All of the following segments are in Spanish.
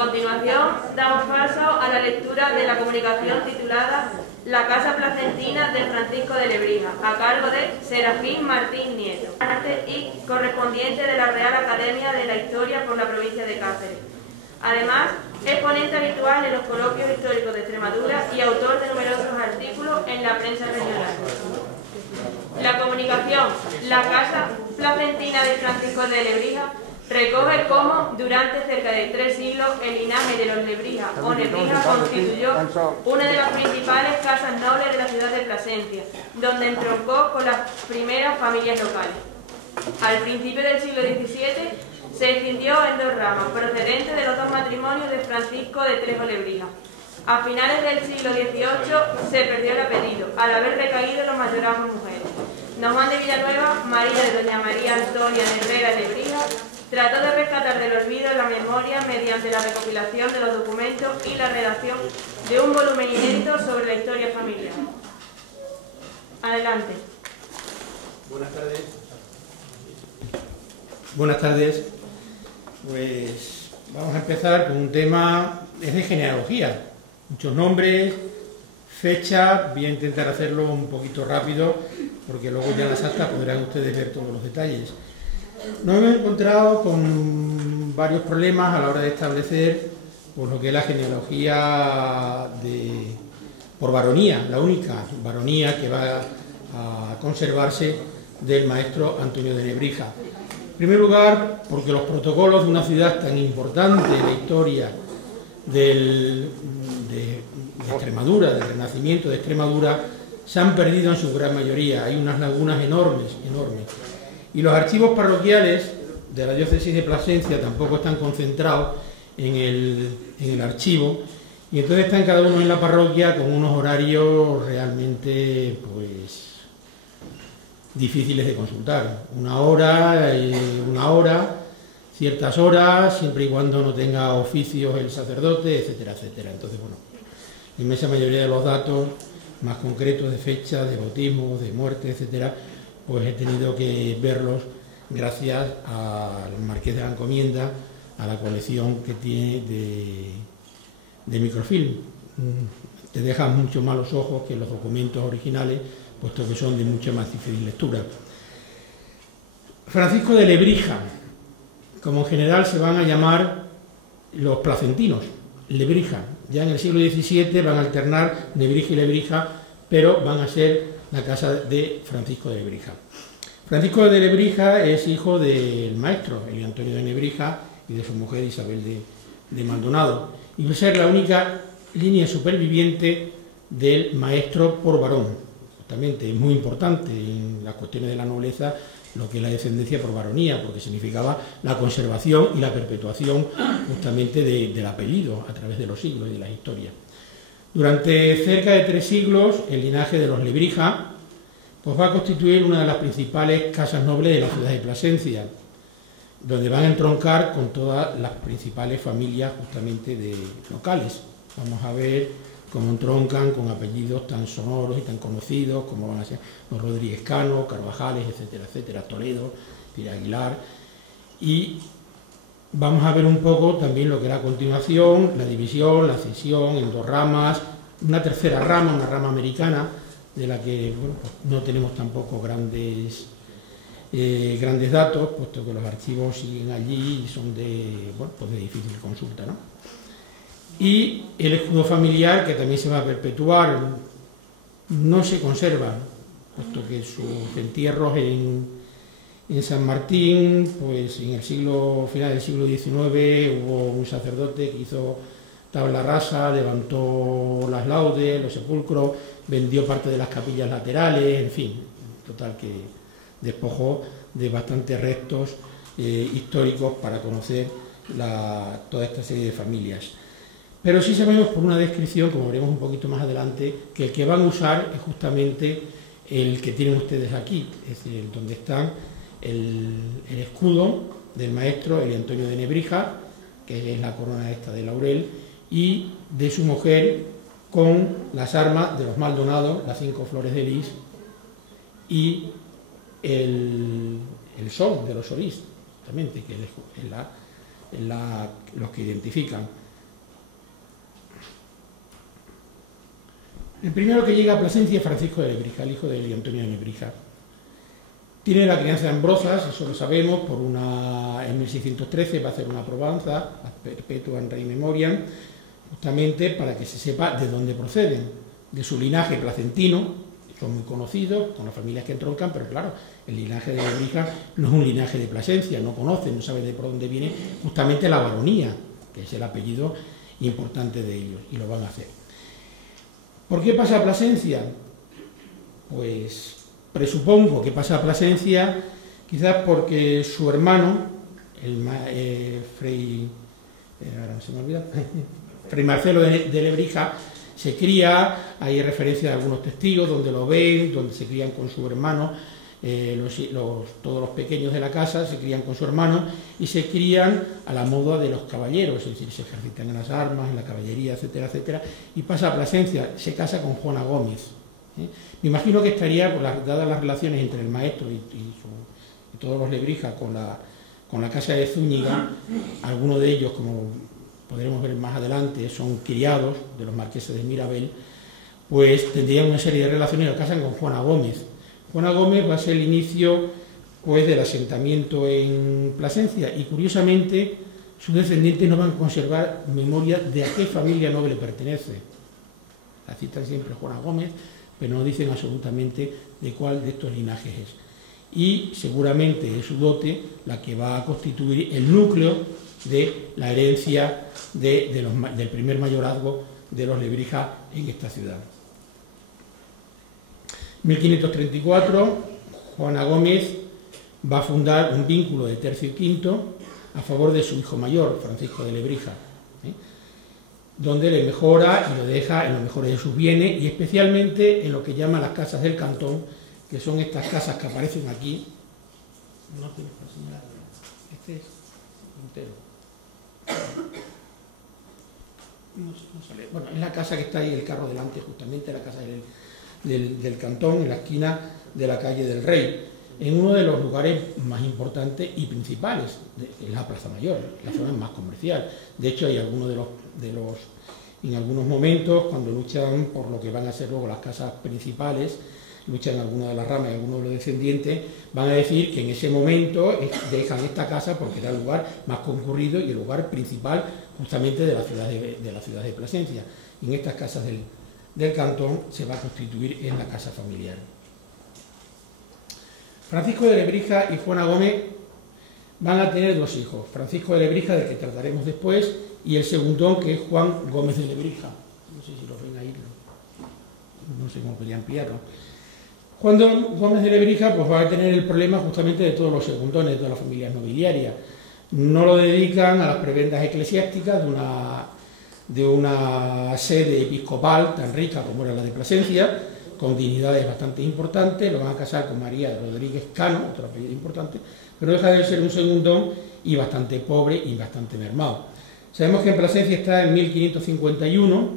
continuación, damos paso a la lectura de la comunicación titulada La Casa Placentina de Francisco de Lebrija, a cargo de Serafín Martín Nieto, arte y correspondiente de la Real Academia de la Historia por la provincia de Cáceres. Además, es ponente habitual en los coloquios históricos de Extremadura y autor de numerosos artículos en la prensa regional. La comunicación La Casa Placentina de Francisco de Lebrija recoge cómo, durante cerca de 3 siglos, el linaje de los Lebrija o Nebrija constituyó una de las principales casas nobles de la ciudad de Plasencia, donde entroncó con las primeras familias locales. Al principio del siglo XVII se escindió en 2 ramas, procedentes de los 2 matrimonios de Francisco de Trejo Lebrija. A finales del siglo XVIII se perdió el apellido, al haber recaído en los mayorazgos mujeres. Don Juan de Villanueva, marido de doña María Antonia de Herrera y Lebrija, trató de rescatar del olvido la memoria mediante la recopilación de los documentos y la redacción de un volumen inédito sobre la historia familiar. Adelante. Buenas tardes. Buenas tardes. Pues vamos a empezar con un tema, es de genealogía. Muchos nombres, fecha, voy a intentar hacerlo un poquito rápido, porque luego ya en las actas podrán ustedes ver todos los detalles. Nos hemos encontrado con varios problemas a la hora de establecer pues, lo que es la genealogía por baronía, la única baronía que va a conservarse del maestro Antonio de Nebrija. En primer lugar, porque los protocolos de una ciudad tan importante en la historia de Extremadura, del renacimiento de Extremadura, se han perdido en su gran mayoría. Hay unas lagunas enormes. Y los archivos parroquiales de la diócesis de Plasencia tampoco están concentrados en el archivo, y entonces están cada uno en la parroquia con unos horarios realmente pues difíciles de consultar. Una hora, ciertas horas, siempre y cuando no tenga oficios el sacerdote, etcétera, etcétera. Entonces, bueno, la inmensa mayoría de los datos más concretos de fecha, de bautismo, de muerte, etcétera, pues he tenido que verlos gracias al Marqués de la Encomienda, a la colección que tiene de microfilm. Te dejan mucho más los ojos que los documentos originales, puesto que son de mucha más difícil lectura. Francisco de Lebrija, como en general se van a llamar los placentinos, Lebrija. Ya en el siglo XVII van a alternar Nebrija y Lebrija, pero van a ser la casa de Francisco de Lebrija. Francisco de Lebrija es hijo del maestro Elio Antonio de Nebrija y de su mujer Isabel de Maldonado, y va a ser la única línea superviviente del maestro por varón. Justamente es muy importante en las cuestiones de la nobleza lo que es la descendencia por varonía, porque significaba la conservación y la perpetuación justamente del apellido a través de los siglos y de la historia. Durante cerca de 3 siglos, el linaje de los Lebrija pues va a constituir una de las principales casas nobles de la ciudad de Plasencia, donde van a entroncar con todas las principales familias justamente locales. Vamos a ver cómo entroncan con apellidos tan sonoros y tan conocidos como van a ser los Rodríguez Cano, Carvajales, etcétera, etcétera, Toledo, Aguilar. Y vamos a ver un poco también lo que era a continuación, la división, la cesión en 2 ramas, una tercera rama, una rama americana, de la que bueno, pues no tenemos tampoco grandes datos, puesto que los archivos siguen allí y son pues de difícil consulta, ¿no? Y el escudo familiar, que también se va a perpetuar, no se conserva, puesto que sus entierros en San Martín, pues en el final del siglo XIX hubo un sacerdote que hizo tabla rasa, levantó las laudes, los sepulcros, vendió parte de las capillas laterales, en fin, total que despojó de bastantes restos históricos para conocer toda esta serie de familias. Pero sí sabemos por una descripción, como veremos un poquito más adelante, que el que van a usar es justamente el que tienen ustedes aquí, es decir, donde están el escudo del maestro Elio Antonio de Nebrija, que es la corona esta de laurel, y de su mujer con las armas de los Maldonado, las 5 flores de lis, y el sol de los Solís, justamente, que es los que identifican. El primero que llega a Plasencia es Francisco de Lebrija, el hijo de Elio Antonio de Lebrija. Tiene la crianza de Ambrosas, eso lo sabemos, en 1613 va a hacer una probanza, ad perpetuam rei memoriam, justamente para que se sepa de dónde proceden, de su linaje placentino, son muy conocidos, con las familias que entroncan, pero claro, el linaje de Lebrija no es un linaje de Plasencia, no conocen, no saben de por dónde viene justamente la baronía, que es el apellido importante de ellos, y lo van a hacer. ¿Por qué pasa a Plasencia? Pues presupongo que pasa a Plasencia quizás porque su hermano, Fray Marcelo de Lebrija, se cría, hay referencia de algunos testigos donde lo ven, donde se crían con su hermano, todos los pequeños de la casa se crían con su hermano y se crían a la moda de los caballeros, es decir, se ejercitan en las armas, en la caballería, etcétera, etcétera, y pasa a Plasencia, se casa con Juana Gómez. Me imagino que estaría, dadas las relaciones entre el maestro y todos los Lebrija con la casa de Zúñiga, algunos de ellos, como podremos ver más adelante, son criados de los marqueses de Mirabel, pues tendrían una serie de relaciones y lo casan con Juana Gómez. Juana Gómez va a ser el inicio pues, del asentamiento en Plasencia y curiosamente sus descendientes no van a conservar memoria de a qué familia noble pertenece. La citan siempre Juana Gómez, pero no dicen absolutamente de cuál de estos linajes es. Y seguramente es su dote la que va a constituir el núcleo de la herencia del primer mayorazgo de los Lebrija en esta ciudad. En 1534, Juana Gómez va a fundar un vínculo de tercio y quinto a favor de su hijo mayor, Francisco de Lebrija, donde le mejora y lo deja en los mejores de sus bienes y especialmente en lo que llaman las casas del cantón, que son estas casas que aparecen aquí. No tienes para señalar. Este es entero. No sale. Bueno, es la casa que está ahí, el carro delante, justamente la casa del cantón, en la esquina de la calle del Rey, en uno de los lugares más importantes y principales, es la Plaza Mayor, la zona más comercial. De hecho, hay algunos en algunos momentos, cuando luchan por lo que van a ser luego las casas principales, luchan algunas de las ramas y algunos de los descendientes, van a decir que en ese momento dejan esta casa porque era el lugar más concurrido y el lugar principal justamente de la ciudad de Plasencia. Y en estas casas del cantón se va a constituir en la casa familiar. Francisco de Lebrija y Juana Gómez van a tener dos hijos, Francisco de Lebrija, del que trataremos después, y el segundón, que es Juan Gómez de Lebrija. No sé si lo ven ahí, no sé cómo podría ampliarlo. Juan Gómez de Lebrija pues, va a tener el problema justamente de todos los segundones, de todas las familias nobiliarias. No lo dedican a las prebendas eclesiásticas de una sede episcopal tan rica como era la de Plasencia, con dignidades bastante importantes, lo van a casar con María Rodríguez Cano, otro apellido importante, pero deja de ser un segundón y bastante pobre y bastante mermado. Sabemos que en Plasencia está en 1551,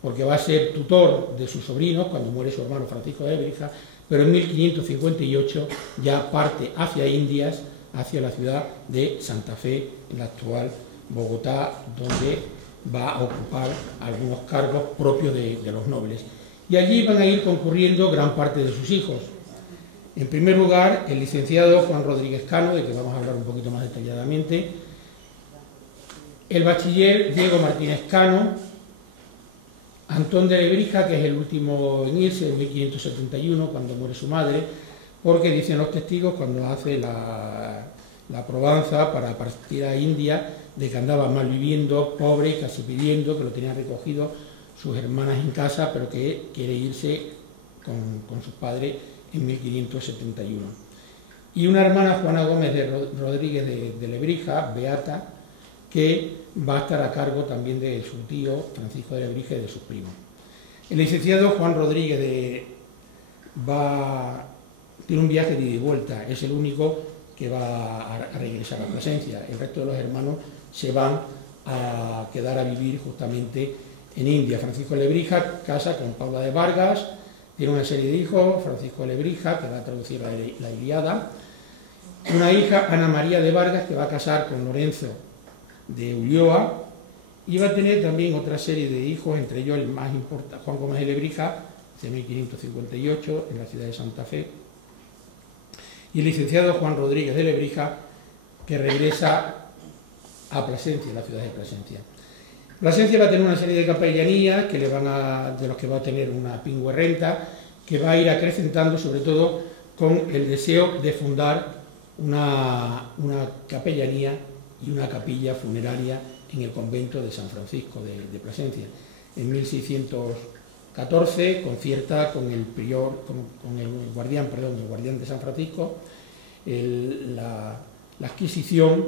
porque va a ser tutor de sus sobrinos cuando muere su hermano Francisco de Lebrija, pero en 1558 ya parte hacia Indias, hacia la ciudad de Santa Fe, en la actual Bogotá, donde va a ocupar algunos cargos propios de los nobles. Y allí van a ir concurriendo gran parte de sus hijos. En primer lugar, el licenciado Juan Rodríguez Cano, de que vamos a hablar un poquito más detalladamente, el bachiller Diego Martínez Cano, Antón de Lebrija, que es el último en irse, en 1571, cuando muere su madre, porque dicen los testigos, cuando hace la probanza para partir a India, de que andaba mal viviendo, pobre y casi pidiendo, que lo tenían recogido sus hermanas en casa, pero que quiere irse con sus padres en 1571. Y una hermana, Juana Gómez de Rodríguez de Lebrija, beata, que va a estar a cargo también de su tío Francisco de Lebrija y de sus primos. El licenciado Juan Rodríguez tiene un viaje de ida y vuelta, es el único que va a regresar a Plasencia. El resto de los hermanos se van a quedar a vivir justamente en India. Francisco de Lebrija casa con Paula de Vargas, tiene una serie de hijos, Francisco de Lebrija, que va a traducir la Ilíada, una hija, Ana María de Vargas, que va a casar con Lorenzo de Ulloa, Y va a tener también otra serie de hijos, entre ellos el más importante, Juan Gómez de Lebrija, de 1558, en la ciudad de Santa Fe, y el licenciado Juan Rodríguez de Lebrija, que regresa a Plasencia, la ciudad de Plasencia. Plasencia va a tener una serie de capellanías de los que va a tener una pingüe renta, que va a ir acrecentando, sobre todo con el deseo de fundar una capellanía y una capilla funeraria en el convento de San Francisco de Plasencia. En 1614 concierta con el prior, con el guardián de San Francisco, la adquisición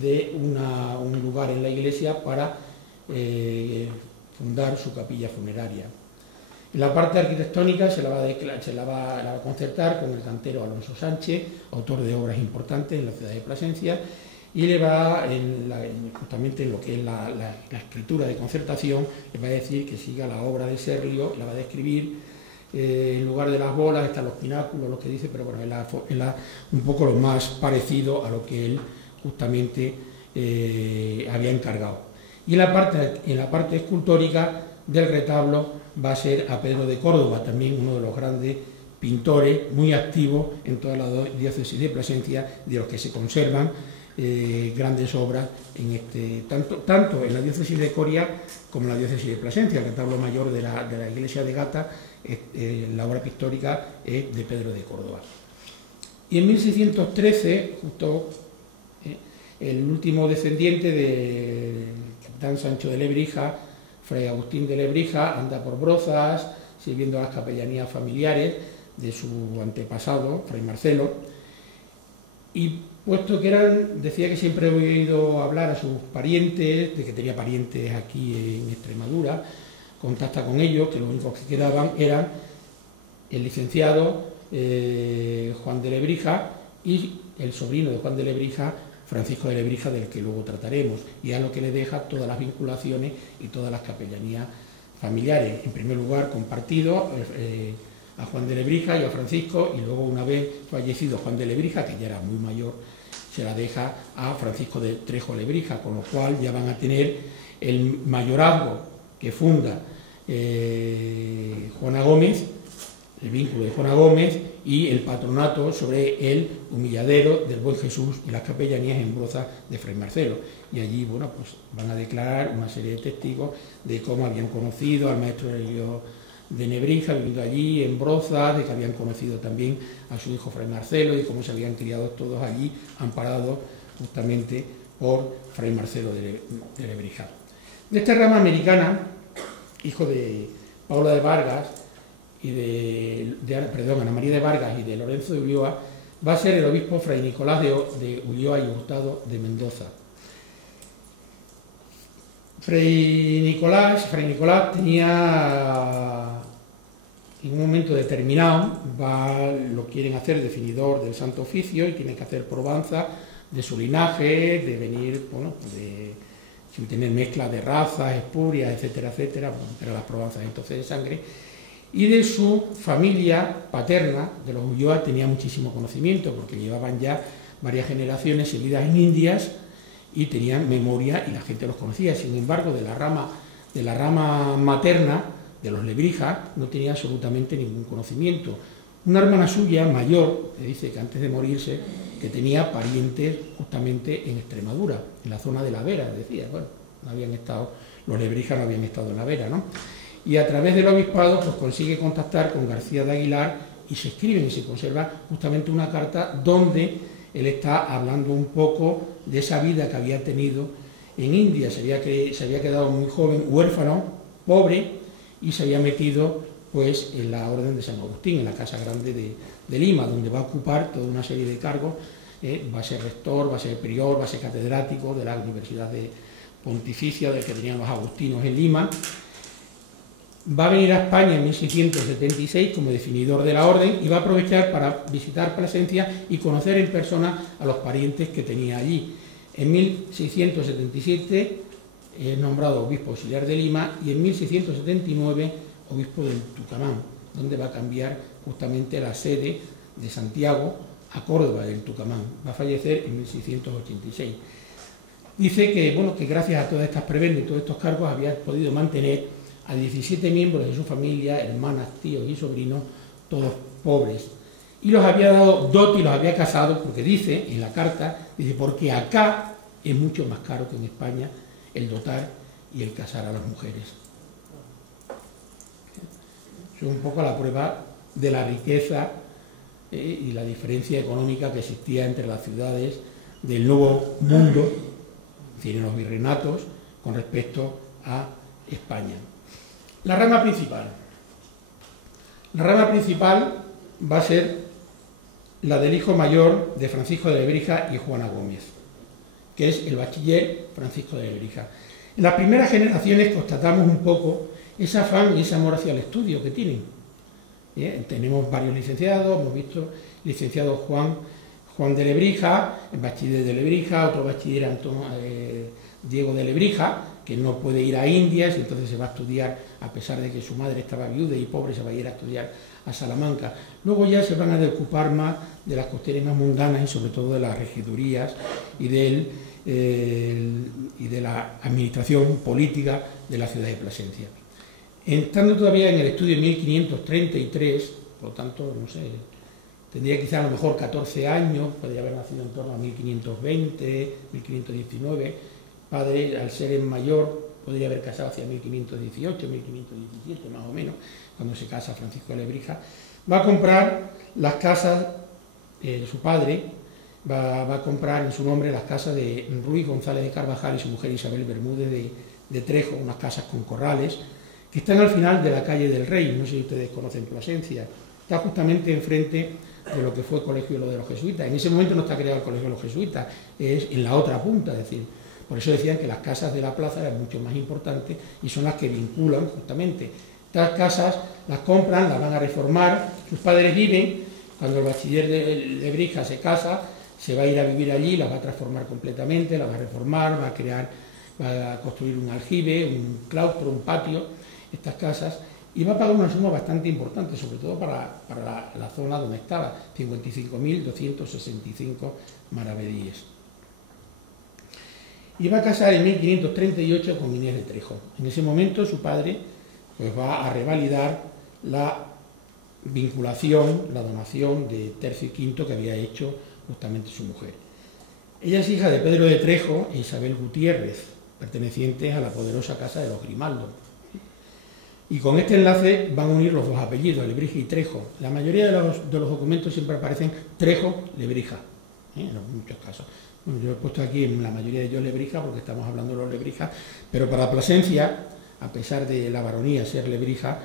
de un lugar en la iglesia para fundar su capilla funeraria. En la parte arquitectónica se la va a concertar con el cantero Alonso Sánchez, autor de obras importantes en la ciudad de Plasencia, y le va, justamente en lo que es la escritura de concertación, le va a decir que siga la obra de Serlio, la va a describir, en lugar de las bolas están los pináculos, lo que dice, pero bueno, es un poco lo más parecido a lo que él justamente había encargado. Y en la parte escultórica del retablo va a ser a Pedro de Córdoba, también uno de los grandes pintores, muy activos en toda la diócesis de Plasencia, de los que se conservan grandes obras tanto en la diócesis de Coria como en la diócesis de Plasencia. El retablo mayor de la iglesia de Gata, la obra pictórica es de Pedro de Córdoba. Y en 1613, justo el último descendiente del capitán Sancho de Lebrija, Fray Agustín de Lebrija, anda por Brozas sirviendo a las capellanías familiares de su antepasado, Fray Marcelo, y puesto que decía que siempre he oído hablar a sus parientes, de que tenía parientes aquí en Extremadura, contacta con ellos, que los únicos que quedaban eran el licenciado Juan de Lebrija y el sobrino de Juan de Lebrija, Francisco de Lebrija, del que luego trataremos, y a lo que le deja todas las vinculaciones y todas las capellanías familiares. En primer lugar, compartido a Juan de Lebrija y a Francisco, y luego, una vez fallecido Juan de Lebrija, que ya era muy mayor, se la deja a Francisco de Trejo Lebrija, con lo cual ya van a tener el mayorazgo que funda Juana Gómez, el vínculo de Juana Gómez, y el patronato sobre el humilladero del Buen Jesús y las capellanías en Brozas de Fray Marcelo. Y allí, bueno, pues van a declarar una serie de testigos de cómo habían conocido al maestro de Nebrija, viviendo allí en Brozas, de que habían conocido también a su hijo Fray Marcelo y cómo se habían criado todos allí, amparados justamente por Fray Marcelo de Lebrija. De esta rama americana, hijo de Paula de Vargas y Ana María de Vargas y de Lorenzo de Ulloa, va a ser el obispo Fray Nicolás de Ulloa y Hurtado de Mendoza. Fray Nicolás tenía, en un momento determinado, lo quieren hacer definidor del Santo Oficio y tiene que hacer probanza de su linaje, de venir, bueno, sin tener mezcla de razas, espurias, etcétera, etcétera, bueno, eran las probanzas entonces de sangre, y de su familia paterna, de los Ulloa, tenía muchísimo conocimiento, porque llevaban ya varias generaciones seguidas en Indias y tenían memoria y la gente los conocía. Sin embargo, de la rama materna, de los Lebrija, no tenía absolutamente ningún conocimiento. Una hermana suya, mayor, le dice que antes de morirse, que tenía parientes justamente en Extremadura, en la zona de La Vera, decía, bueno, los Lebrija no habían estado en La Vera, ¿no? Y a través del obispado pues consigue contactar con García de Aguilar y se escriben y se conserva justamente una carta donde él está hablando un poco de esa vida que había tenido en India. Se había quedado muy joven, huérfano, pobre, y se había metido pues en la Orden de San Agustín, en la Casa Grande de Lima, donde va a ocupar toda una serie de cargos, va a ser rector, va a ser prior, va a ser catedrático de la Universidad Pontificia del que tenían los agustinos en Lima. Va a venir a España en 1676 como definidor de la orden y va a aprovechar para visitar Plasencia y conocer en persona a los parientes que tenía allí. En 1677 es nombrado obispo auxiliar de Lima y en 1679 obispo del Tucumán, donde va a cambiar justamente la sede de Santiago a Córdoba del Tucumán. Va a fallecer en 1686. dice que, bueno, que gracias a todas estas prebendas y todos estos cargos había podido mantener a 17 miembros de su familia, hermanas, tíos y sobrinos, todos pobres. Y los había dado dote y los había casado, porque dice en la carta, dice, porque acá es mucho más caro que en España el dotar y el casar a las mujeres. Eso es un poco la prueba de la riqueza y la diferencia económica que existía entre las ciudades del Nuevo Mundo, es decir, en los virreinatos, con respecto a España. La rama principal. La rama principal va a ser la del hijo mayor de Francisco de Lebrija y Juana Gómez, que es el bachiller Francisco de Lebrija. En las primeras generaciones constatamos un poco ese afán y ese amor hacia el estudio que tienen. Tenemos varios licenciados, hemos visto licenciado Juan de Lebrija, el bachiller de Lebrija, otro bachiller Diego de Lebrija, que no puede ir a Indias, y entonces se va a estudiar, a pesar de que su madre estaba viuda y pobre, se va a ir a estudiar a Salamanca. Luego ya se van a ocupar más de las cuestiones más mundanas y sobre todo de las regidurías y de la administración política de la ciudad de Plasencia. Estando todavía en el estudio en 1533, por lo tanto, no sé, tendría quizá a lo mejor 14 años, podría haber nacido en torno a 1520, 1519, padre, al ser el mayor, podría haber casado hacia 1518, 1517 más o menos, cuando se casa Francisco de Lebrija. Va a comprar las casas, su padre va a comprar en su nombre las casas de Ruiz González de Carvajal y su mujer Isabel Bermúdez de Trejo, unas casas con corrales, que están al final de la calle del Rey, no sé si ustedes conocen Plasencia, está justamente enfrente de lo que fue el Colegio de los Jesuitas. En ese momento no está creado el Colegio de los Jesuitas, es en la otra punta, es decir, por eso decían que las casas de la plaza eran mucho más importantes y son las que vinculan justamente. Estas casas las compran, las van a reformar, sus padres viven, cuando el bachiller de Lebrija se casa, se va a ir a vivir allí, las va a transformar completamente, las va a reformar, va a construir un aljibe, un claustro, un patio, estas casas, y va a pagar una suma bastante importante, sobre todo para la zona donde estaba, 55.265 maravedíes. Y va a casar en 1538 con Inés de Trejo. En ese momento su padre pues, va a revalidar la vinculación, la donación de tercio y quinto que había hecho justamente su mujer. Ella es hija de Pedro de Trejo e Isabel Gutiérrez, pertenecientes a la poderosa casa de los Grimaldo. Y con este enlace van a unir los dos apellidos, Lebrija y Trejo. La mayoría de los documentos siempre aparecen Trejo-Lebrija, en muchos casos. Bueno, yo he puesto aquí en la mayoría de ellos Lebrija porque estamos hablando de los Lebrija, pero para Plasencia, a pesar de la baronía ser Lebrija,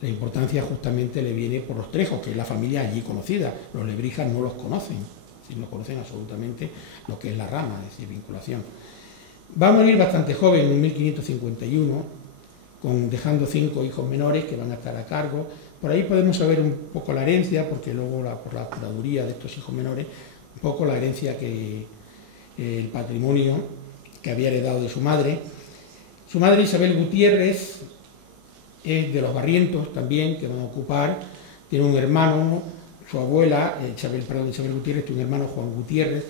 la importancia justamente le viene por los Trejos, que es la familia allí conocida. Los Lebrijas no los conocen, no conocen absolutamente lo que es la rama, es decir, vinculación. Va a morir bastante joven, en 1551, dejando 5 hijos menores que van a estar a cargo. Por ahí podemos saber un poco la herencia, porque luego por la curaduría de estos hijos menores, un poco la herencia el patrimonio que había heredado de su madre. Su madre Isabel Gutiérrez es de los Barrientos también, que van a ocupar, tiene un hermano, su abuela, Isabel Gutiérrez, tiene un hermano Juan Gutiérrez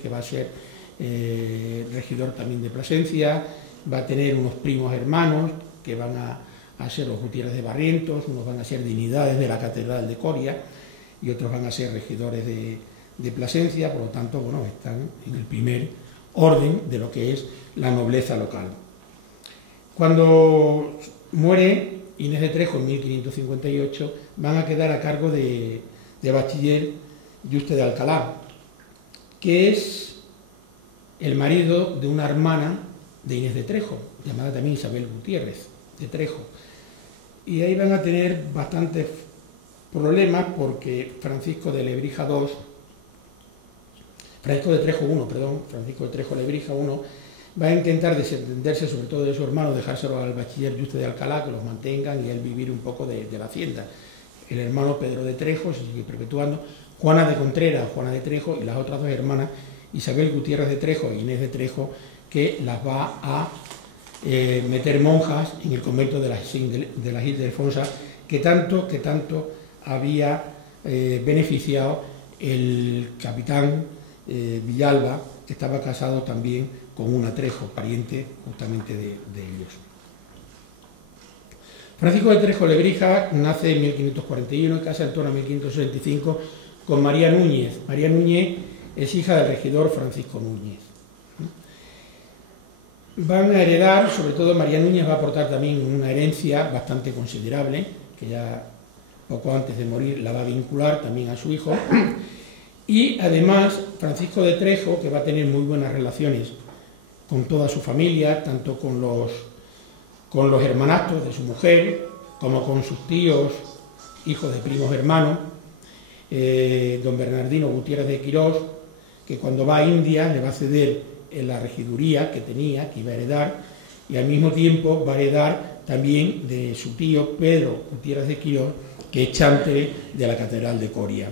que va a ser regidor también de Plasencia, va a tener unos primos hermanos que van a ser los Gutiérrez de Barrientos, unos van a ser dignidades de la Catedral de Coria y otros van a ser regidores de Plasencia, por lo tanto, bueno, están en el primer orden de lo que es la nobleza local. Cuando muere Inés de Trejo en 1558, van a quedar a cargo de bachiller Yuste de Alcalá, que es el marido de una hermana de Inés de Trejo, llamada también Isabel Gutiérrez de Trejo. Y ahí van a tener bastantes problemas porque Francisco de Lebrija II, Francisco de Trejo Lebrija I, va a intentar desentenderse sobre todo de su hermano, dejárselo al bachiller Yuste de Alcalá, que los mantengan y él vivir un poco de la hacienda. El hermano Pedro de Trejo se sigue perpetuando, Juana de Contreras, Juana de Trejo, y las otras dos hermanas, Isabel Gutiérrez de Trejo e Inés de Trejo, que las va a meter monjas en el convento de las Ildefonsas, que tanto había beneficiado el capitán Villalba, que estaba casado también con una Trejo, pariente justamente de ellos. Francisco de Trejo Lebrija nace en 1541 y casa en torno a 1565 con María Núñez. María Núñez es hija del regidor Francisco Núñez. Van a heredar, sobre todo María Núñez va a aportar también una herencia bastante considerable, que ya poco antes de morir la va a vincular también a su hijo, y además Francisco de Trejo, que va a tener muy buenas relaciones con toda su familia, tanto con los hermanastros de su mujer, como con sus tíos, hijos de primos hermanos, don Bernardino Gutiérrez de Quirós, que cuando va a India le va a ceder en la regiduría que tenía, que iba a heredar, y al mismo tiempo va a heredar también de su tío Pedro Gutiérrez de Quirós, que es chantre de la Catedral de Coria.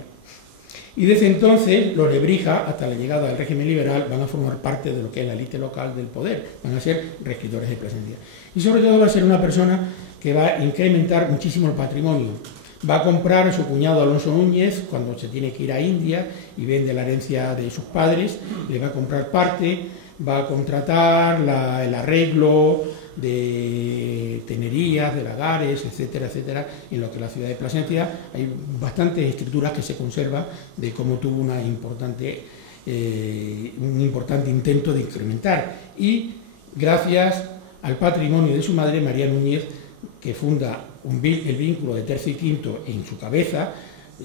Y desde entonces los Lebrija, hasta la llegada del régimen liberal, van a formar parte de lo que es la élite local del poder, van a ser regidores de Plasencia. Y sobre todo va a ser una persona que va a incrementar muchísimo el patrimonio. Va a comprar a su cuñado Alonso Núñez cuando se tiene que ir a India y vende la herencia de sus padres, le va a comprar parte, va a contratar el arreglo de tenerías, de lagares, etcétera, etcétera, en lo que es la ciudad de Plasencia. Hay bastantes escrituras que se conservan de cómo tuvo un importante intento de incrementar. Y gracias al patrimonio de su madre, María Núñez, que funda el vínculo de tercio y quinto en su cabeza,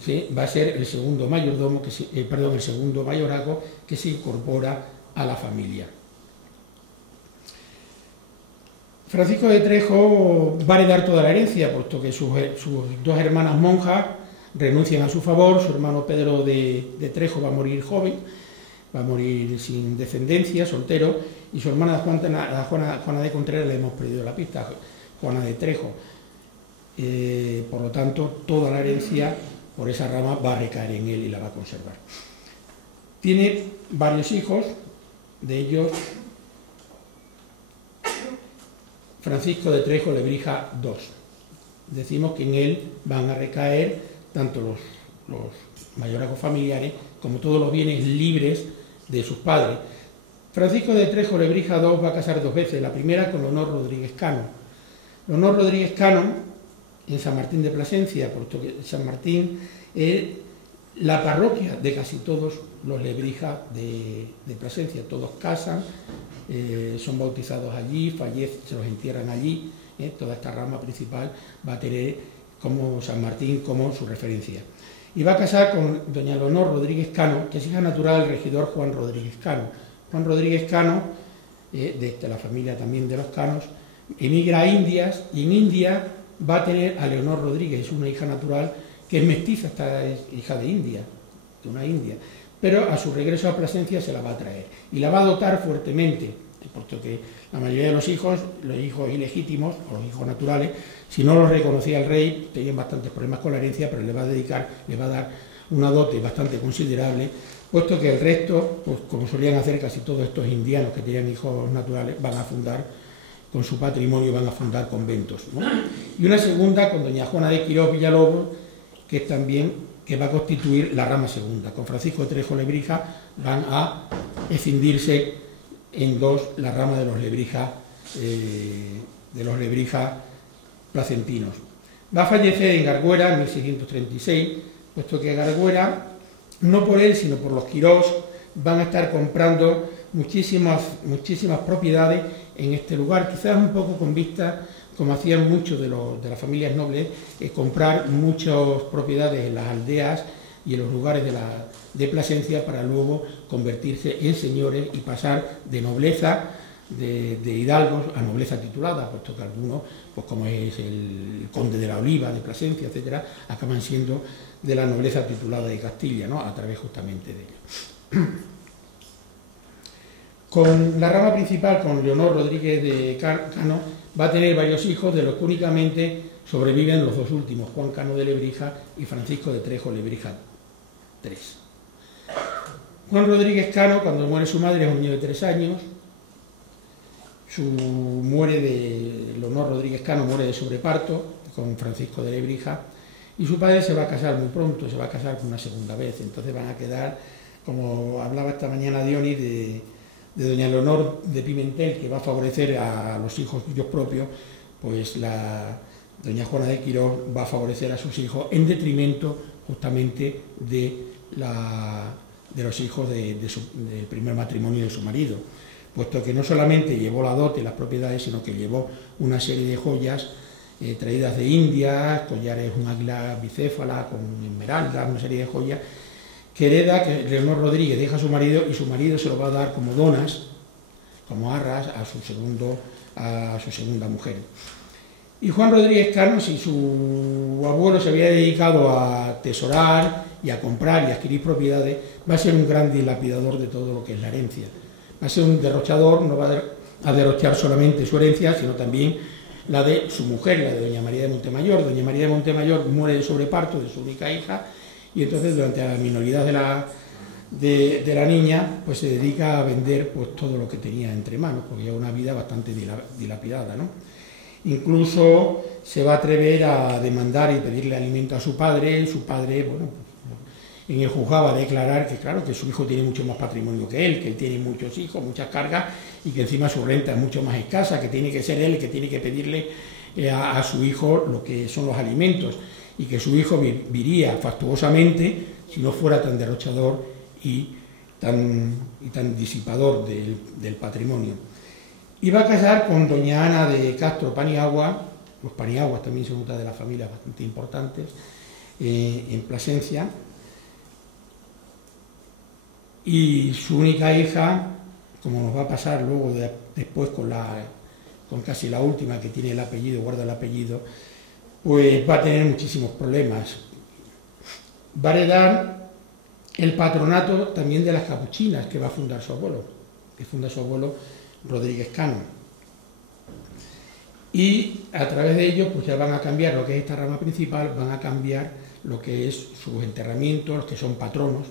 ¿sí?, va a ser el segundo mayordomo, el segundo mayorazgo que se incorpora a la familia. Francisco de Trejo va a heredar toda la herencia, puesto que sus dos hermanas monjas renuncian a su favor. Su hermano Pedro de Trejo va a morir joven, va a morir sin descendencia, soltero, y su hermana Juana de Contreras, le hemos perdido la pista, Juana de Trejo. Por lo tanto, toda la herencia por esa rama va a recaer en él y la va a conservar. Tiene varios hijos, de ellos Francisco de Trejo Lebrija II. Decimos que en él van a recaer tanto los mayorazgos familiares como todos los bienes libres de sus padres. Francisco de Trejo Lebrija II va a casar dos veces, la primera con Leonor Rodríguez Cano. Leonor Rodríguez Cano, en San Martín de Plasencia, puesto que San Martín es la parroquia de casi todos los Lebrija de Plasencia. Todos casan, son bautizados allí, fallecen, se los entierran allí. Toda esta rama principal va a tener como San Martín como su referencia. Y va a casar con doña Leonor Rodríguez Cano, que es hija natural del regidor Juan Rodríguez Cano. Juan Rodríguez Cano, de la familia también de los Canos, emigra a Indias, y en India va a tener a Leonor Rodríguez, una hija natural que es mestiza, esta es hija de India, de una india, pero a su regreso a Plasencia se la va a traer y la va a dotar fuertemente, puesto que la mayoría de los hijos ilegítimos o los hijos naturales, si no los reconocía el rey, tenían bastantes problemas con la herencia, pero le va a dar una dote bastante considerable, puesto que el resto, pues como solían hacer casi todos estos indianos que tenían hijos naturales, van a fundar con su patrimonio, van a fundar conventos, ¿no? Y una segunda con doña Juana de Quirós Villalobos, que va a constituir la rama segunda. Con Francisco de Trejo Lebrija van a escindirse en dos la rama de los Lebrija placentinos. Va a fallecer en Garguera en 1636, puesto que Garguera, no por él, sino por los Quirós, van a estar comprando muchísimas propiedades en este lugar, quizás un poco con vista, como hacían muchos de las familias nobles, comprar muchas propiedades en las aldeas y en los lugares de Plasencia para luego convertirse en señores y pasar de nobleza de hidalgos a nobleza titulada, puesto que algunos, pues como es el conde de la Oliva, de Plasencia, etcétera, acaban siendo de la nobleza titulada de Castilla, ¿no?, a través justamente de ellos. Con la rama principal, con Leonor Rodríguez de Cano, va a tener varios hijos, de los que únicamente sobreviven los dos últimos, Juan Cano de Lebrija y Francisco de Trejo Lebrija III. Juan Rodríguez Cano, cuando muere su madre, es un niño de 3 años. Leonor Rodríguez Cano muere de sobreparto con Francisco de Lebrija, y su padre se va a casar muy pronto, se va a casar con una segunda vez. Entonces van a quedar, como hablaba esta mañana Dionis, de de doña Leonor de Pimentel, que va a favorecer a los hijos suyos propios, pues doña Juana de Quirós va a favorecer a sus hijos en detrimento justamente de los hijos del primer matrimonio de su marido, puesto que no solamente llevó la dote y las propiedades, sino que llevó una serie de joyas traídas de India, collares, un águila bicéfala con esmeraldas, una serie de joyas que hereda, que Leonor Rodríguez deja a su marido, y su marido se lo va a dar como donas, como arras, a su segunda mujer. Y Juan Rodríguez Cano, si su abuelo se había dedicado a atesorar y a comprar y a adquirir propiedades, va a ser un gran dilapidador de todo lo que es la herencia. Va a ser un derrochador, no va a derrochar solamente su herencia, sino también la de su mujer, la de doña María de Montemayor. Doña María de Montemayor muere de sobreparto de su única hija, y entonces durante la minoridad de la niña, pues se dedica a vender pues todo lo que tenía entre manos, porque lleva una vida bastante dilapidada, ¿no? Incluso se va a atrever a demandar y pedirle alimento a su padre. Su padre, bueno, en el juzgado va a declarar que claro, que su hijo tiene mucho más patrimonio que él tiene muchos hijos, muchas cargas, y que encima su renta es mucho más escasa, que tiene que ser él el que tiene que pedirle a su hijo lo que son los alimentos, y que su hijo viviría fastuosamente si no fuera tan derrochador y tan disipador del patrimonio. Y va a casar con doña Ana de Castro Paniagua. Los Paniaguas también son otra de las familias bastante importantes en Plasencia, y su única hija, como nos va a pasar luego después con casi la última, que tiene el apellido, guarda el apellido, pues va a tener muchísimos problemas. Va a heredar el patronato también de las capuchinas que va a fundar su abuelo, Rodríguez Cano. Y a través de ello pues ya van a cambiar lo que es esta rama principal, van a cambiar lo que es sus enterramientos, los que son patronos,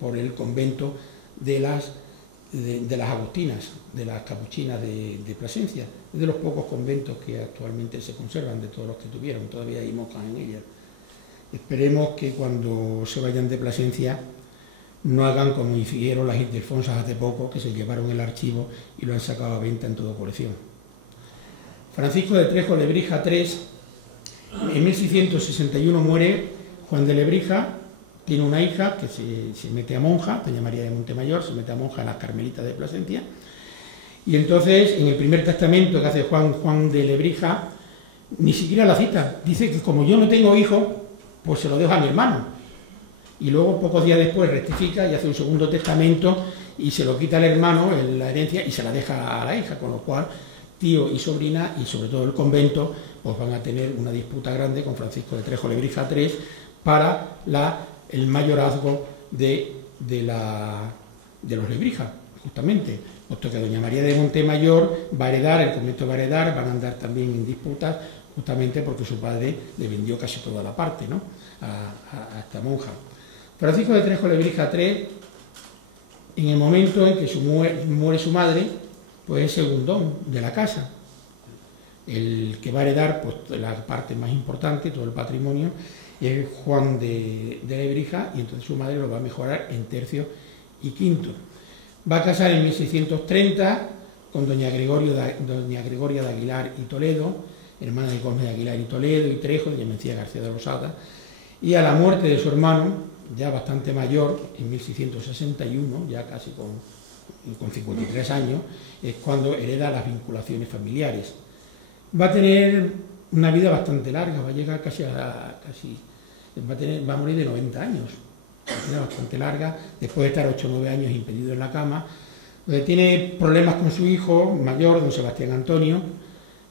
por el convento de las agustinas, de las capuchinas de Plasencia. Es de los pocos conventos que actualmente se conservan, de todos los que tuvieron, todavía hay monjas en ellas. Esperemos que cuando se vayan de Plasencia no hagan como hicieron las Ildefonsas hace poco, que se llevaron el archivo y lo han sacado a venta en toda colección. Francisco de Trejo Lebrija III, en 1661 muere Juan de Lebrija. Tiene una hija que se mete a monja, doña María de Montemayor, se mete a monja en las Carmelitas de Plasencia, y entonces en el primer testamento que hace Juan de Lebrija, ni siquiera la cita, dice que como yo no tengo hijos, pues se lo dejo a mi hermano, y luego pocos días después rectifica y hace un segundo testamento y se lo quita al hermano en la herencia y se la deja a la hija, con lo cual tío y sobrina, y sobre todo el convento, pues van a tener una disputa grande con Francisco de Trejo Lebrija III para el mayorazgo de los Lebrija, justamente, puesto que doña María de Montemayor va a heredar, el convento va a heredar, van a andar también en disputas, justamente porque su padre le vendió casi toda la parte, ¿no?, a esta monja. Francisco de Trejo Lebrija III, en el momento en que muere su madre, pues es segundón de la casa. El que va a heredar pues la parte más importante, todo el patrimonio, es Juan de Lebrija, y entonces su madre lo va a mejorar en tercio y quinto. Va a casar en 1630 con doña Gregoria de Aguilar y Toledo, hermana de Cosme de Aguilar y Toledo y Trejo, doña Mencía García de Rosada, y a la muerte de su hermano, ya bastante mayor, en 1661, ya casi con 53 años, es cuando hereda las vinculaciones familiares. Va a tener una vida bastante larga, va a llegar va a morir de 90 años, una vida bastante larga, después de estar 8 o 9 años impedido en la cama. Tiene problemas con su hijo mayor, don Sebastián Antonio,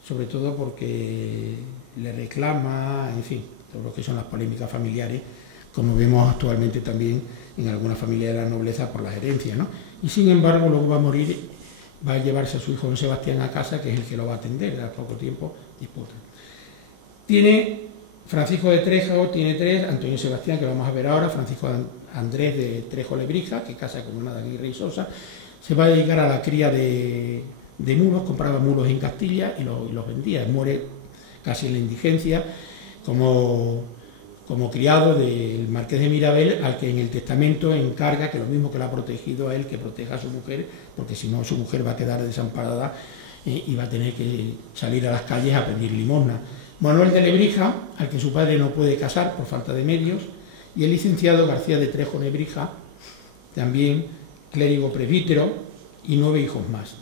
sobre todo porque le reclama, en fin, todo lo que son las polémicas familiares, como vemos actualmente también en algunas familias de la nobleza por las herencias, ¿no? Y sin embargo luego va a morir, va a llevarse a su hijo don Sebastián a casa, que es el que lo va a atender, a poco tiempo disputa. Tiene Francisco de Trejo, tiene 3, Antonio Sebastián, que lo vamos a ver ahora, Francisco Andrés de Trejo Lebrija, que casa con una de Aguirre y Sosa, se va a dedicar a la cría de mulos, compraba mulos en Castilla y los vendía, muere casi en la indigencia, como como criado del marqués de Mirabel, al que en el testamento encarga que lo mismo que lo ha protegido a él, que proteja a su mujer, porque si no su mujer va a quedar desamparada y va a tener que salir a las calles a pedir limosna. Manuel de Lebrija, al que su padre no puede casar por falta de medios, y el licenciado García de Trejo Lebrija, también clérigo presbítero, y 9 hijos más.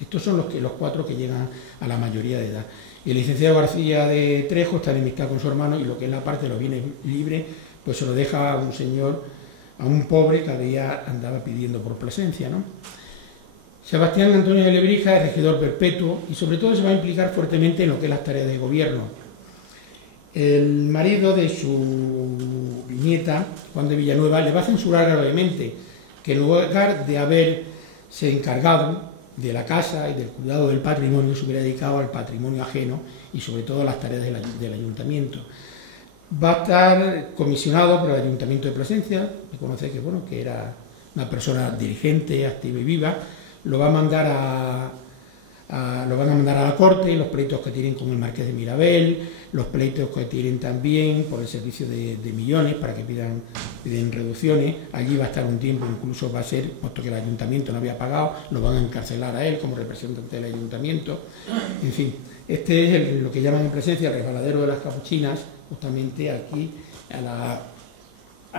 Estos son los 4 que llegan a la mayoría de edad. Y el licenciado García de Trejo está enemistado con su hermano, y lo que es la parte de los bienes libres, pues se lo deja a un señor, a un pobre que había andaba pidiendo por Plasencia, ¿no? Sebastián Antonio de Lebrija es regidor perpetuo y sobre todo se va a implicar fuertemente en lo que es las tareas de gobierno. El marido de su nieta, Juan de Villanueva, le va a censurar gravemente que en lugar de haberse encargado de la casa y del cuidado del patrimonio, se hubiera dedicado al patrimonio ajeno y sobre todo a las tareas del ayuntamiento. Va a estar comisionado por el Ayuntamiento de Plasencia, reconoce que, bueno, que era una persona dirigente, activa y viva. Lo van a mandar a la corte, los pleitos que tienen con el marqués de Mirabel, los pleitos que tienen también por el servicio de millones para que piden reducciones. Allí va a estar un tiempo, incluso va a ser, puesto que el ayuntamiento no había pagado, lo van a encarcelar a él como representante del ayuntamiento. En fin, este es lo que llaman en Plasencia el resbaladero de las Capuchinas. Justamente aquí a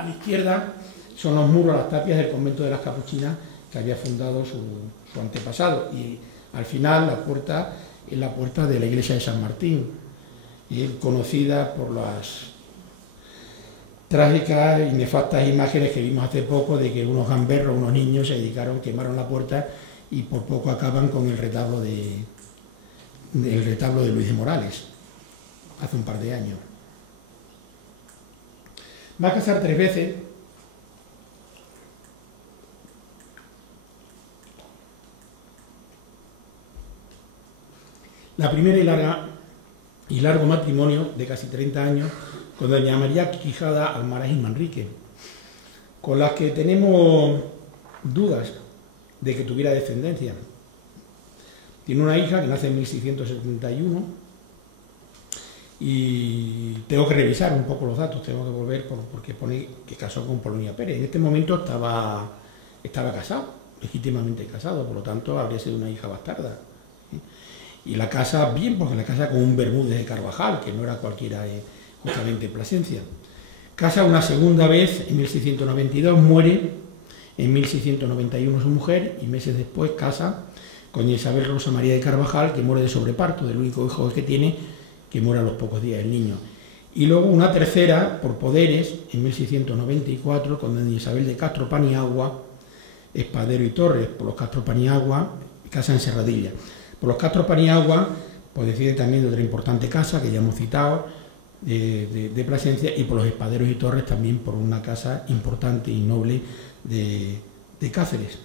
la izquierda son los muros, las tapias del convento de las Capuchinas que había fundado su antepasado, y al final la puerta es la puerta de la iglesia de San Martín, conocida por las trágicas y nefastas imágenes que vimos hace poco de que unos gamberros, unos niños se dedicaron, quemaron la puerta y por poco acaban con el retablo de Luis de Morales, hace un par de años. Va a casar 3 veces. La primera y largo matrimonio de casi 30 años con doña María Quijada Almaraz y Manrique, con las que tenemos dudas de que tuviera descendencia. Tiene una hija que nace en 1671 y tengo que revisar un poco los datos, tengo que volver porque pone que casó con Polonia Pérez. En este momento estaba casado, legítimamente casado, por lo tanto habría sido una hija bastarda. Y la casa bien, porque la casa con un Bermúdez de Carvajal, que no era cualquiera, justamente Plasencia. Casa una segunda vez en 1692, muere en 1691 su mujer, y meses después casa con Isabel Rosa María de Carvajal, que muere de sobreparto, del único hijo que tiene, que muere a los pocos días el niño. Y luego una tercera, por poderes, en 1694, con doña Isabel de Castro Paniagua, Espadero y Torres, por los Castro Paniagua, casa en Serradilla. Por los Castro Paniagua, pues decide también de otra importante casa que ya hemos citado, de Plasencia, y por los Espaderos y Torres también por una casa importante y noble de Cáceres.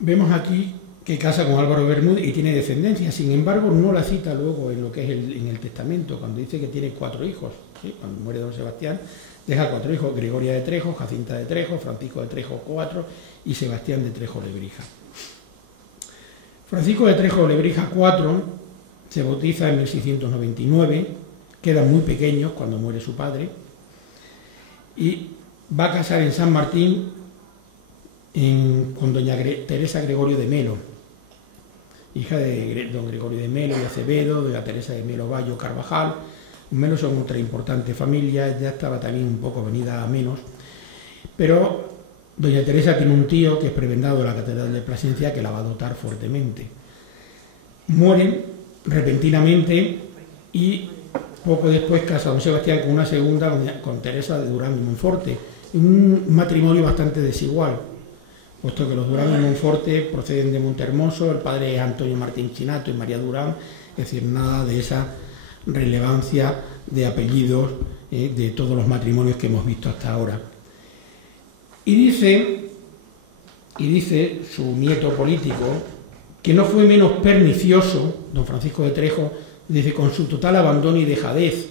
Vemos aquí que casa con Álvaro Bermúdez y tiene descendencia, sin embargo no la cita luego en lo que es en el testamento, cuando dice que tiene 4 hijos, ¿sí? Cuando muere don Sebastián deja 4 hijos: Gregoria de Trejo, Jacinta de Trejo, Francisco de Trejo 4 y Sebastián de Trejo Lebrija. Francisco de Trejo Lebrija 4 se bautiza en 1699, quedan muy pequeños cuando muere su padre, y va a casar en San Martín con doña Teresa Gregorio de Melo, hija de don Gregorio de Melo y Acevedo, de la Teresa de Melo Bayo Carvajal. Los Melo son otra importante familia, ya estaba también un poco venida a menos, pero doña Teresa tiene un tío que es prebendado de la Catedral de Plasencia que la va a dotar fuertemente. Muere repentinamente y poco después casa don Sebastián con una segunda, con Teresa de Durán y Monforte, un matrimonio bastante desigual, puesto que los Durán y Monforte proceden de Montehermoso, el padre es Antonio Martín Chinato y María Durán, es decir, nada de esa relevancia de apellidos de todos los matrimonios que hemos visto hasta ahora. Y dice su nieto político que no fue menos pernicioso, don Francisco de Trejo, dice, con su total abandono y dejadez,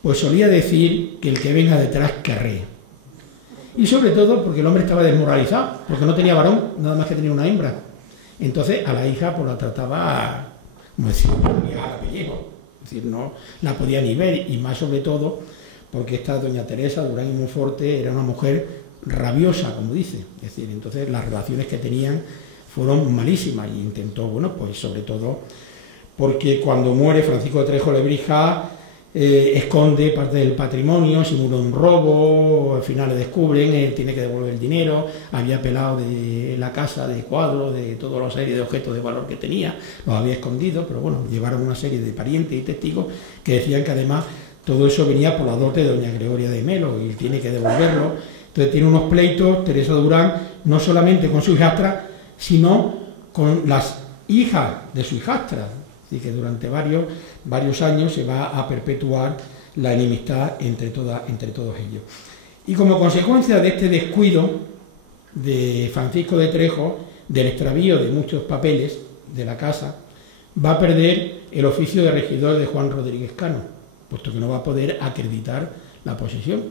pues solía decir que el que venga detrás querré. Y sobre todo porque el hombre estaba desmoralizado, porque no tenía varón, nada más que tenía una hembra. Entonces a la hija pues la trataba, como decía, a pellejo. es decir, no la podía ni ver, y más sobre todo porque esta doña Teresa Durán y Monforte era una mujer rabiosa, como dice, es decir, entonces las relaciones que tenían fueron malísimas, y intentó, bueno, pues sobre todo porque cuando muere Francisco de Trejo Lebrija, esconde parte del patrimonio, simula un robo, al final le descubren, él tiene que devolver el dinero, había pelado de la casa de cuadros, de toda la serie de objetos de valor que tenía, los había escondido, pero bueno, llevaron una serie de parientes y testigos que decían que además todo eso venía por la dote de doña Gregoria de Melo, y tiene que devolverlo. Entonces tiene unos pleitos, Teresa Durán, no solamente con su hijastra, sino con las hijas de su hijastra. Así que durante varios años se va a perpetuar la enemistad entre todos ellos. Y como consecuencia de este descuido de Francisco de Trejo, del extravío de muchos papeles de la casa, va a perder el oficio de regidor de Juan Rodríguez Cano, puesto que no va a poder acreditar la posesión.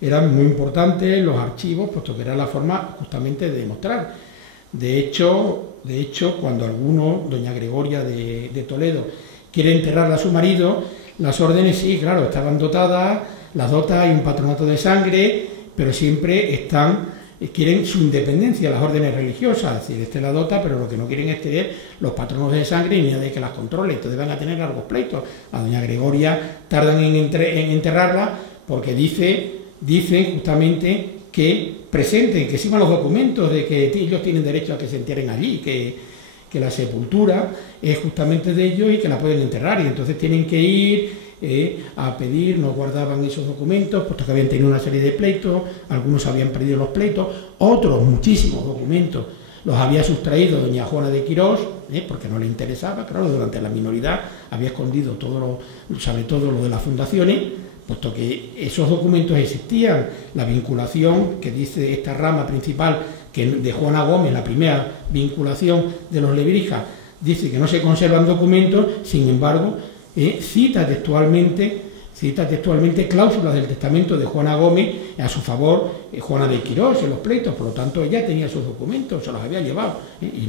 Eran muy importantes los archivos, puesto que era la forma justamente de demostrar. De hecho, cuando doña Gregoria de Toledo, quiere enterrar a su marido, las órdenes sí, claro, estaban dotadas, las dotas, hay un patronato de sangre, pero siempre quieren su independencia, las órdenes religiosas, es decir, la dota, pero lo que no quieren es tener los patronos de sangre ni nadie que las controle, entonces van a tener largos pleitos. A doña Gregoria tardan en enterrarla porque dicen justamente que presenten, que sirvan los documentos de que ellos tienen derecho a que se entierren allí, que la sepultura es justamente de ellos y que la pueden enterrar, y entonces tienen que ir a pedir, no guardaban esos documentos, puesto que habían tenido una serie de pleitos, algunos habían perdido los pleitos, otros, muchísimos documentos, los había sustraído doña Juana de Quirós, porque no le interesaba, claro, durante la minoridad había escondido sobre todo lo de las fundaciones, puesto que esos documentos existían, la vinculación que dice esta rama principal que de Juana Gómez, la primera vinculación de los Lebrija, dice que no se conservan documentos, sin embargo, cita textualmente cláusulas del testamento de Juana Gómez a su favor, Juana de Quirós en los pleitos, por lo tanto ella tenía esos documentos, se los había llevado, y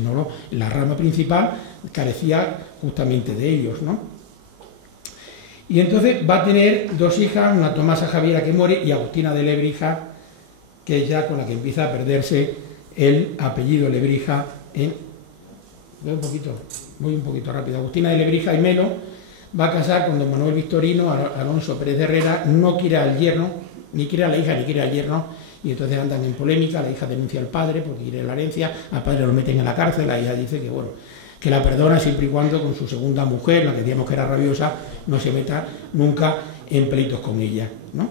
la rama principal carecía justamente de ellos, ¿no? Y entonces va a tener dos hijas, una Tomasa Javiera que muere y Agustina de Lebrija, que es ya con la que empieza a perderse el apellido Lebrija. Voy un poquito rápido. Agustina de Lebrija y Melo va a casar con don Manuel Victorino, Alonso Pérez de Herrera, no quiere al yerno, ni quiere a la hija ni quiere al yerno, y entonces andan en polémica, la hija denuncia al padre porque quiere la herencia, al padre lo meten en la cárcel, la hija dice que la perdona siempre y cuando con su segunda mujer, la que decíamos que era rabiosa, no se meta nunca en pleitos con ella, ¿no?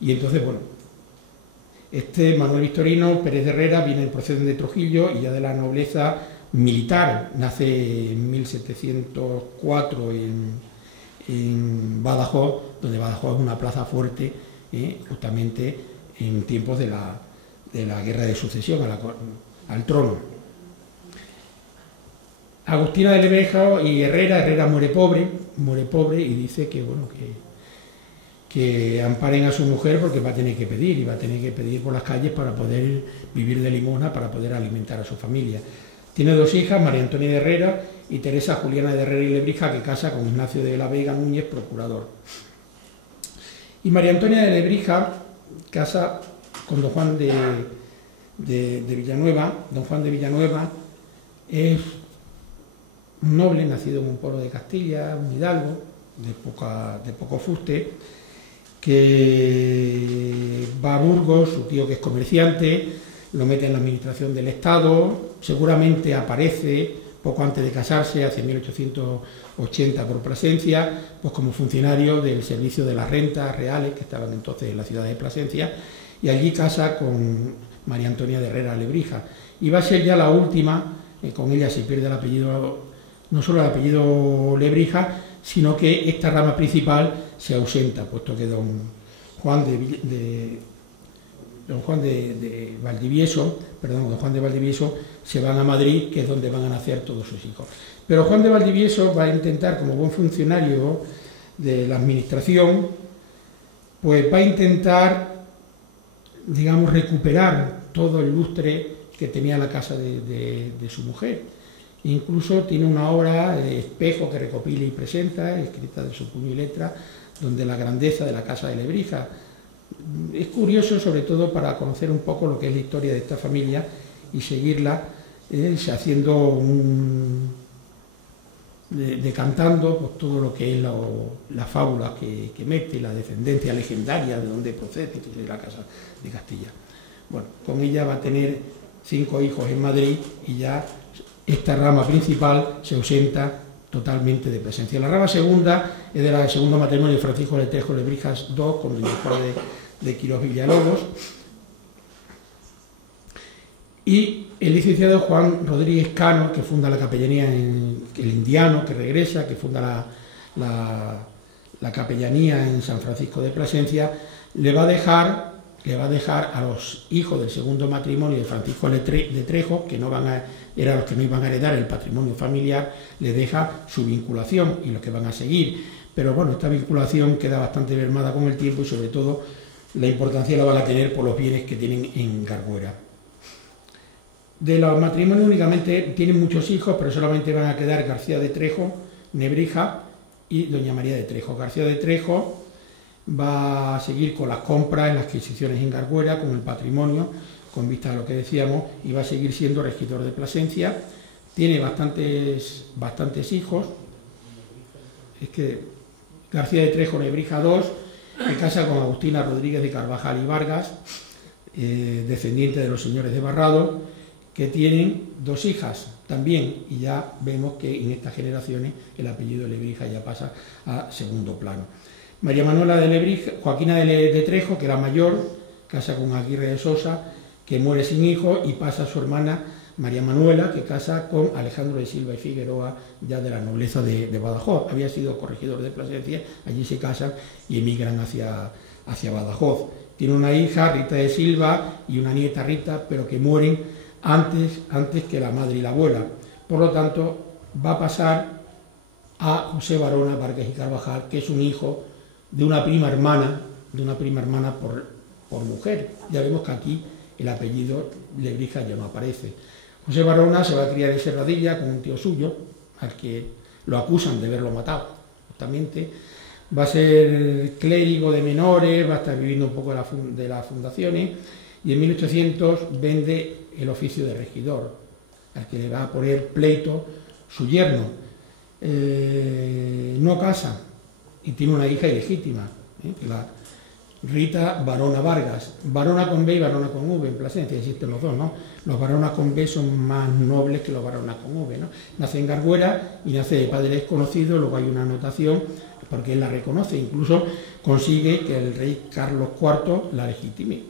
Y entonces, este Manuel Victorino Pérez de Herrera viene en proceden de Trujillo y ya de la nobleza militar, nace en 1704 en Badajoz, donde Badajoz es una plaza fuerte, justamente en tiempos de la guerra de sucesión al trono. Agustina de Lebrija y Herrera muere pobre y dice que amparen a su mujer porque va a tener que pedir por las calles para poder vivir de limosna, para poder alimentar a su familia. Tiene dos hijas, María Antonia de Herrera y Teresa Juliana de Herrera y Lebrija, que casa con Ignacio de la Vega Núñez, procurador. Y María Antonia de Lebrija casa con don Juan de Villanueva. Don Juan de Villanueva es un noble nacido en un pueblo de Castilla, un hidalgo, de poco fuste, que va a Burgos, su tío que es comerciante, lo mete en la administración del Estado, seguramente aparece poco antes de casarse, hacia 1880 por Plasencia, pues como funcionario del servicio de las rentas reales que estaban entonces en la ciudad de Plasencia, y allí casa con María Antonia de Herrera Lebrija. Y va a ser ya la última, con ella se pierde el apellido, no solo el apellido Lebrija, sino que esta rama principal se ausenta, puesto que don Juan de Valdivieso se van a Madrid, que es donde van a nacer todos sus hijos. Pero Juan de Valdivieso va a intentar, como buen funcionario de la administración, pues va a intentar, digamos, recuperar todo el lustre que tenía la casa de su mujer. Incluso tiene una obra, Espejo, que recopila y presenta, escrita de su puño y letra, donde la grandeza de la casa de Lebrija. Es curioso, sobre todo para conocer un poco lo que es la historia de esta familia y seguirla, haciendo decantando pues, todo lo que es la fábula que mete, la descendencia legendaria de donde procede, de la casa de Castilla. Bueno, con ella va a tener 5 hijos en Madrid y ya esta rama principal se ausenta totalmente de presencia. La rama segunda es del segundo matrimonio de Francisco de Trejo Lebrijas II con doña Juana de Quirós Villalobos, y el licenciado Juan Rodríguez Cano, que funda la capellanía el indiano, que regresa, que funda la capellanía en San Francisco de Plasencia, le va a dejar a los hijos del segundo matrimonio de Francisco de Trejo, que eran los que no iban a heredar el patrimonio familiar, le deja su vinculación y los que van a seguir. Pero bueno, esta vinculación queda bastante mermada con el tiempo y sobre todo la importancia la van a tener por los bienes que tienen en Garguera. De los matrimonios únicamente tienen muchos hijos, pero solamente van a quedar García de Trejo, Nebrija y doña María de Trejo. García de Trejo va a seguir con las compras en las adquisiciones en Garguera, con el patrimonio, con vista a lo que decíamos, y va a seguir siendo regidor de Plasencia. Tiene bastantes hijos. Es que García de Trejo, Nebrija II, se casa con Agustina Rodríguez de Carvajal y Vargas, descendiente de los señores de Barrado, que tienen 2 hijas también, y ya vemos que en estas generaciones el apellido de Lebrija ya pasa a segundo plano. María Manuela de Lebrija, Joaquina de Trejo, que era mayor, casa con Aguirre de Sosa, que muere sin hijos, y pasa a su hermana María Manuela, que casa con Alejandro de Silva y Figueroa, ya de la nobleza de Badajoz. Había sido corregidor de Plasencia, allí se casan y emigran hacia Badajoz. Tiene una hija, Rita de Silva, y una nieta, Rita, pero que mueren antes que la madre y la abuela. Por lo tanto, va a pasar a José Barona Vargas y Carvajal, que es un hijo de una prima hermana por mujer. Ya vemos que aquí el apellido Lebrija ya no aparece. José Barona se va a criar en Serradilla con un tío suyo, al que lo acusan de haberlo matado, justamente. Va a ser clérigo de menores, va a estar viviendo un poco de las fundaciones, y en 1800 vende el oficio de regidor, al que le va a poner pleito su yerno. No casa y tiene una hija ilegítima, la Rita Barona Vargas, Barona con B y Barona con V. En Plasencia existen los dos, ¿no? Los Barona con B son más nobles que los Barona con V, ¿no? Nace en Garguera y nace de padre desconocido. Luego hay una anotación porque él la reconoce, incluso consigue que el rey Carlos IV la legitime.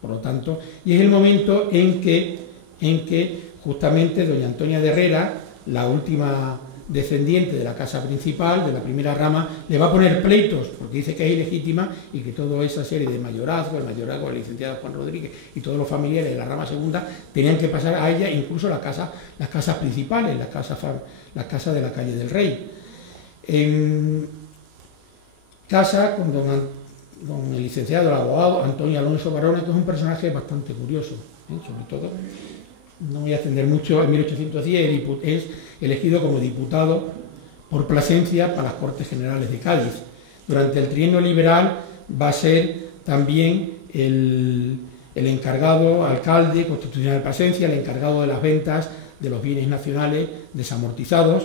Por lo tanto, y es el momento en que justamente doña Antonia de Herrera, la última descendiente de la casa principal, de la primera rama, le va a poner pleitos, porque dice que es ilegítima y que toda esa serie de mayorazgo, el mayorazgo del licenciado Juan Rodríguez y todos los familiares de la rama segunda, tenían que pasar a ella, incluso las casas principales, las casas de la calle del Rey. Casa con el licenciado, el abogado Antonio Alonso Barona, que es un personaje bastante curioso, sobre todo, no me voy a extender mucho. En 1810 es elegido como diputado por Plasencia para las Cortes Generales de Cádiz. Durante el trienio liberal va a ser también el encargado, alcalde constitucional de Plasencia, el encargado de las ventas de los bienes nacionales desamortizados.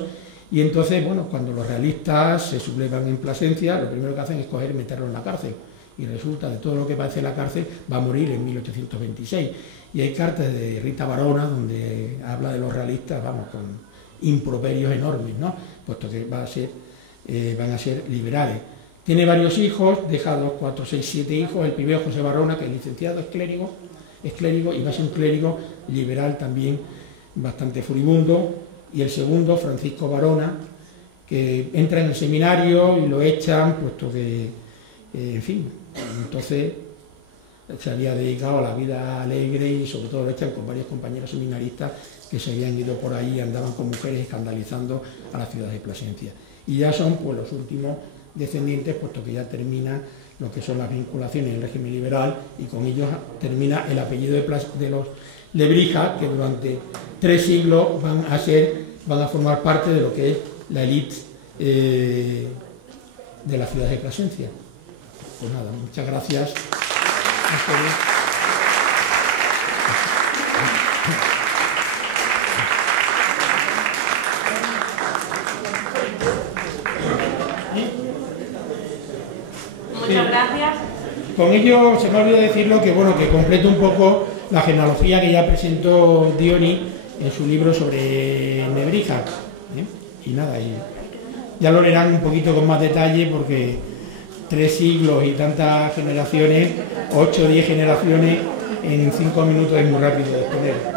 Y entonces, bueno, cuando los realistas se sublevan en Plasencia, lo primero que hacen es coger y meterlo en la cárcel. Y resulta, de todo lo que padece en la cárcel, va a morir en 1826. Y hay cartas de Rita Barona donde habla de los realistas, vamos, con improperios enormes, ¿no? Puesto que van a ser liberales. Tiene varios hijos, deja 2, 4, 6, 7 hijos. El primero, José Barona, que es licenciado, es clérigo y va a ser un clérigo liberal también bastante furibundo. Y el segundo, Francisco Barona, que entra en el seminario y lo echan, puesto que, en fin, entonces se había dedicado a la vida alegre y sobre todo lo echan con varios compañeros seminaristas que se habían ido por ahí y andaban con mujeres escandalizando a la ciudad de Plasencia. Y ya son pues los últimos descendientes, puesto que ya termina lo que son las vinculaciones en el régimen liberal y con ellos termina el apellido de los Lebrija, que durante 3 siglos van a ser van a formar parte de lo que es la élite de la ciudad de Plasencia. Pues nada, muchas gracias a ustedes. Muchas gracias. Con ello se me olvidó decirlo que bueno, que completo un poco la genealogía que ya presentó Diony en su libro sobre Nebrija. Y nada, ya lo leerán un poquito con más detalle porque 3 siglos y tantas generaciones, 8 o 10 generaciones en 5 minutos es muy rápido de exponer.